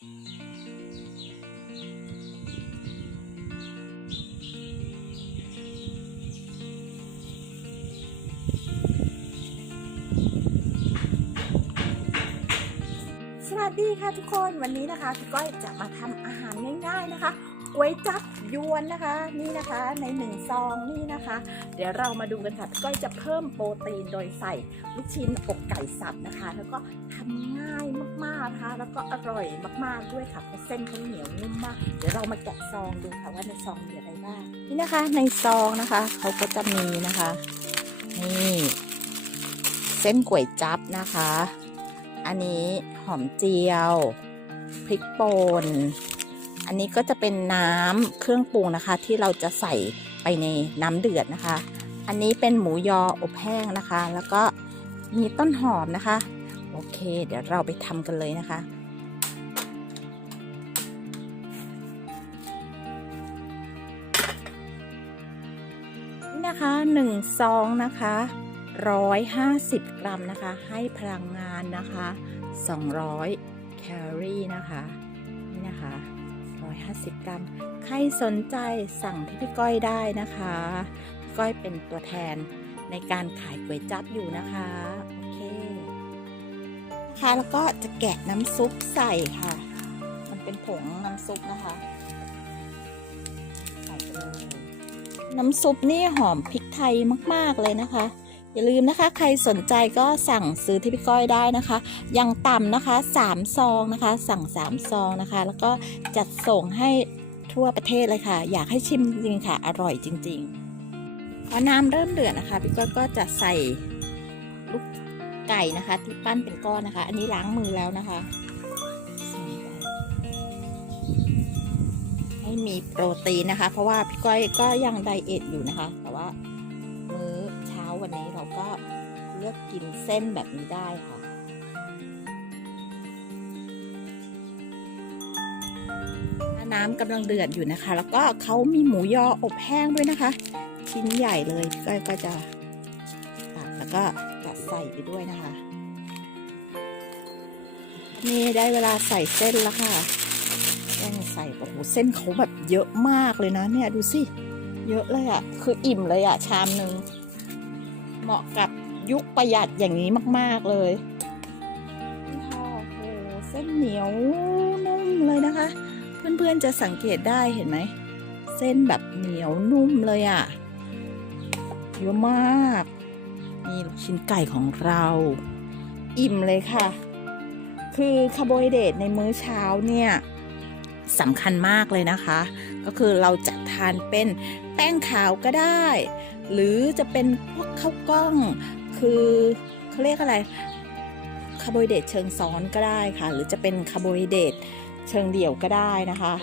สวัสดีค่ะทุกคนวันนี้นะคะพี่ก้อยจะมาทำอาหารง่ายๆนะคะ ก๋วยจับยวนนะคะ นี่นะคะในหนึ่งซองนี่นะคะ เดี๋ยวเรามาดูกันค่ะก้อยจะเพิ่มโปรตีนโดยใส่ลูกชิ้นอกไก่สับนะคะ แล้วก็ทำง่ายมากๆนะคะแล้วก็อร่อยมากๆด้วยค่ะเพราะเส้นเขาเหนียวนุ่มมากเดี๋ยวเรามาแกะซองดูค่ะว่าในซองมีอะไรบ้างนี่นะคะในซองนะคะเขาก็จะมีนะคะ นี่เส้นก๋วยจับนะคะ อันนี้หอมเจียว พริกป่น อันนี้ก็จะเป็นน้ำเครื่องปรุงนะคะ ที่เราจะใส่ไปในน้ำเดือดนะคะ อันนี้เป็นหมูยออบแห้งนะคะ แล้วก็มีต้นหอมนะคะ โอเค เดี๋ยวเราไปทำกันเลยนะคะนี่นะคะหนึ่งซองนะคะร้อยห้าสิบกรัมนะคะ ให้พลังงานนะคะสองร้อยแคลอรี่นะคะ นี่นะคะ ร้อยห้าสิบกรัม ใครสนใจสั่งที่พี่ก้อยได้นะคะ พี่ก้อยเป็นตัวแทนในการขายก๋วยจั๊บอยู่นะคะ โอเคนะคะแล้วก็จะแกะน้ำซุปใส่ค่ะ มันเป็นผงน้ำซุปนะคะน้ำซุปนี่หอมพริกไทยมาก ๆ เลยนะคะ อย่าลืมนะคะ ใครสนใจก็สั่งซื้อที่พี่ก้อยได้นะคะ ยังต่ำนะคะ3ซองนะคะ สั่ง3ซองนะคะ แล้วก็จัดส่งให้ทั่วประเทศเลยค่ะ อยากให้ชิมจริงๆค่ะ อร่อยจริงๆพอน้ำเริ่มเดือดนะคะพี่ก้อยก็จะใส่ลูกไก่นะคะ ที่ปั้นเป็นก้อนนะคะ อันนี้ล้างมือแล้วนะคะ ให้มีโปรตีนนะคะ เพราะว่าพี่ก้อยก็ยังไดเอทอยู่นะคะ แต่ว่า วันนี้เราก็เลือกกินเส้นแบบนี้ได้ค่ะน้ำกำลังเดือดอยู่นะคะ แล้วก็เขามีหมูยออบแห้งด้วยนะคะ ชิ้นใหญ่เลยก็จะตักแล้วก็จะใส่ไปด้วยนะคะ นี่ได้เวลาใส่เส้นแล้วค่ะเส้นใส่โอ้โหเส้นเขาแบบเยอะมากเลยนะเนี่ยดูสิเยอะเลยอะ่ะ คืออิ่มเลยอะ่ะชามหนึ่ง เหมาะกับยุคประหยัดอย่างนี้มาก ๆ เลยนี่ค่ะโอ้โหเส้นเหนียวนุ่มเลยนะคะ เพื่อนๆจะสังเกตได้เห็นไหม เส้นแบบเหนียวนุ่มเลยอะ่ะเยอะมากนี่ลูกชิ้นไก่ของเรา อิ่มเลยค่ะ คือคาร์โบไฮเดรตในมื้อเช้าเนี่ย สำคัญมากเลยนะคะ ก็คือเราจะทานเป็นแป้งขาวก็ได้ หรือจะเป็นพวกข้าวกล้อง คือเขาเรียกอะไรคาร์โบไฮเดรตเชิงซ้อนก็ได้ค่ะ หรือจะเป็นคาร์โบไฮเดรตเชิงเดี่ยวก็ได้นะคะ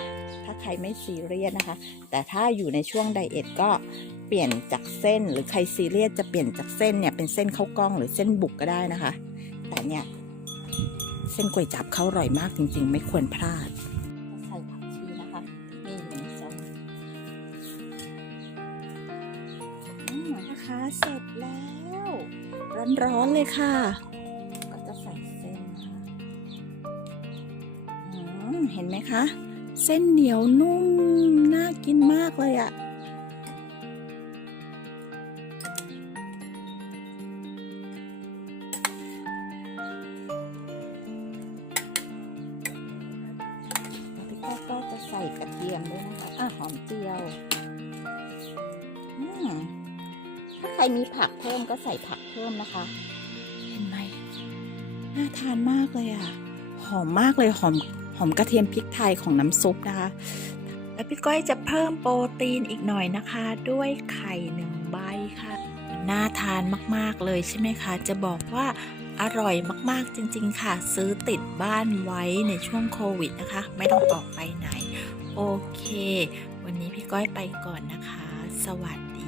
ถ้าใครไม่ซีเรียสนะคะ แต่ถ้าอยู่ในช่วงไดเอทก็เปลี่ยนจากเส้นหรือใครซีเรียสจะเปลี่ยนจากเส้นเนี่ยเป็นเส้นข้าวกล้องหรือเส้นบุกก็ได้นะคะ แต่เนี่ยเส้นก๋วยจับเขาอร่อยมากจริง ๆ ไม่ควรพลาด นะคะเสร็จแล้ว ร้อนๆเลยค่ะ ก็จะใส่เส้นนะคะเห็นไหมคะ เส้นเหนียวนุ่ม น่ากินมากเลยอะแล้วพี่ก็ก็จะใส่กระเทียมด้วยนะคะ อะหอมเจียว อืม ใครมีผักเพิ่มก็ใส่ผักเพิ่มนะคะ เห็นไหมน่าทานมากเลยอะ หอมมากเลยหอมหอมกระเทียมพริกไทยของน้ำซุปนะคะ แล้วพี่ก้อยจะเพิ่มโปรตีนอีกหน่อยนะคะ ด้วยไข่หนึ่งใบค่ะ น่าทานมากๆเลยใช่ไหมคะ จะบอกว่าอร่อยมากๆจริง ๆ ค่ะ ซื้อติดบ้านไว้ในช่วงโควิดนะคะ ไม่ต้องออกไปไหน โอเค วันนี้พี่ก้อยไปก่อนนะคะ สวัสดี